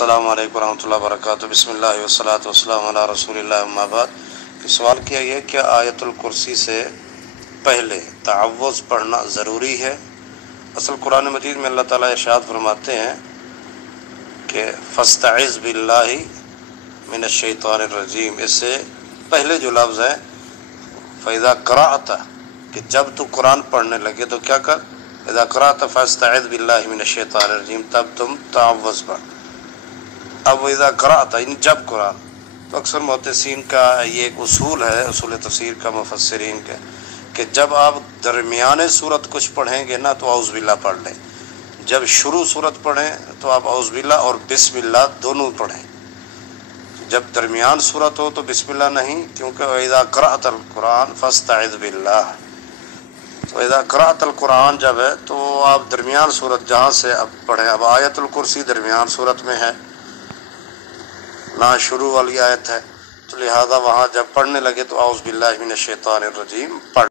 السلام علیکم ورحمۃ اللہ وبرکاتہ۔ بسم اللہ والصلاۃ والسلام علی رسول اللہ، اما بعد۔ سوال کیا یہ کہ آیت الکرسی سے پہلے تعوذ پڑھنا ضروری ہے؟ اصل قرآن مجید میں اللہ تعالیٰ ارشاد فرماتے ہیں کہ فاستعذ باللہ من الشیطان الرجیم، اس سے پہلے جو لفظ ہے فَإِذَا قَرَأْتَ، کہ جب تو قرآن پڑھنے لگے تو کیا کر، اذا قرأت فاستعذ باللہ من الشیطان الرجیم، تب تم تعوذ پڑھ۔ اب اذا قرأت یعنی جب قرآن، تو اکثر محدثین کا یہ ایک اصول ہے، اصول تفسیر کا، مفسرین کا، کہ جب آپ درمیان صورت کچھ پڑھیں گے نا تو اعوذ باللہ پڑھ لیں، جب شروع صورت پڑھیں تو آپ اعوذ باللہ اور بسم اللہ دونوں پڑھیں، جب درمیان صورت ہو تو بسم اللہ نہیں، کیونکہ اذا قرأت القرآن فاستعذ باللہ، تو اذا قرأت القرآن جب ہے تو آپ درمیان صورت جہاں سے اب پڑھیں۔ اب آیت الکرسی درمیان صورت میں ہے نہ شروع والی آیت ہے، تو لہذا وہاں جب پڑھنے لگے تو اعوذ باللہ من الشیطان الرجیم پڑھ